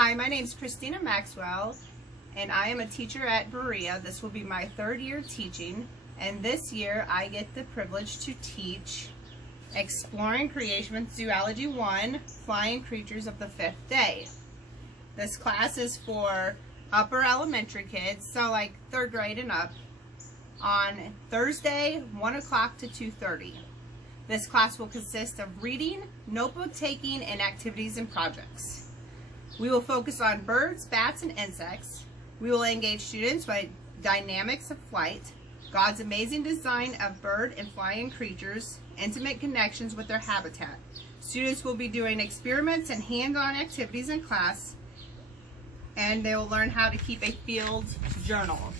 Hi, my name is Christina Maxwell, and I am a teacher at Berea. This will be my third year teaching, and this year I get the privilege to teach Exploring Creation with Zoology 1, Flying Creatures of the Fifth Day. This class is for upper elementary kids, so like third grade and up, on Thursday, 1 o'clock to 2:30. This class will consist of reading, notebook taking, and activities and projects. We will focus on birds, bats, and insects. We will engage students by dynamics of flight, God's amazing design of bird and flying creatures, intimate connections with their habitat. Students will be doing experiments and hands-on activities in class, and they will learn how to keep a field journal.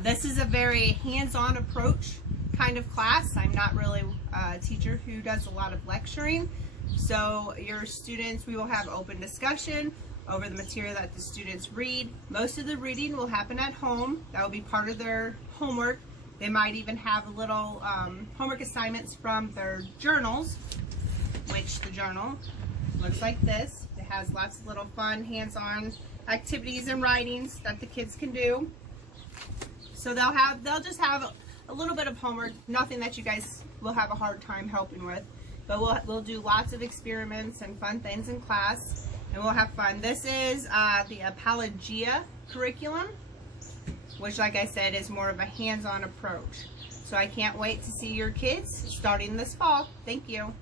This is a very hands-on approach kind of class. I'm not really a teacher who does a lot of lecturing. So your students, we will have open discussion over the material that the students read. Most of the reading will happen at home. That will be part of their homework. They might even have a little homework assignments from their journals, which the journal looks like this. It has lots of little fun hands-on activities and writings that the kids can do. So they'll just have a little bit of homework, nothing that you guys will have a hard time helping with. But we'll do lots of experiments and fun things in class, and we'll have fun. This is the Apologia curriculum, which, like I said, is more of a hands-on approach. So I can't wait to see your kids starting this fall. Thank you.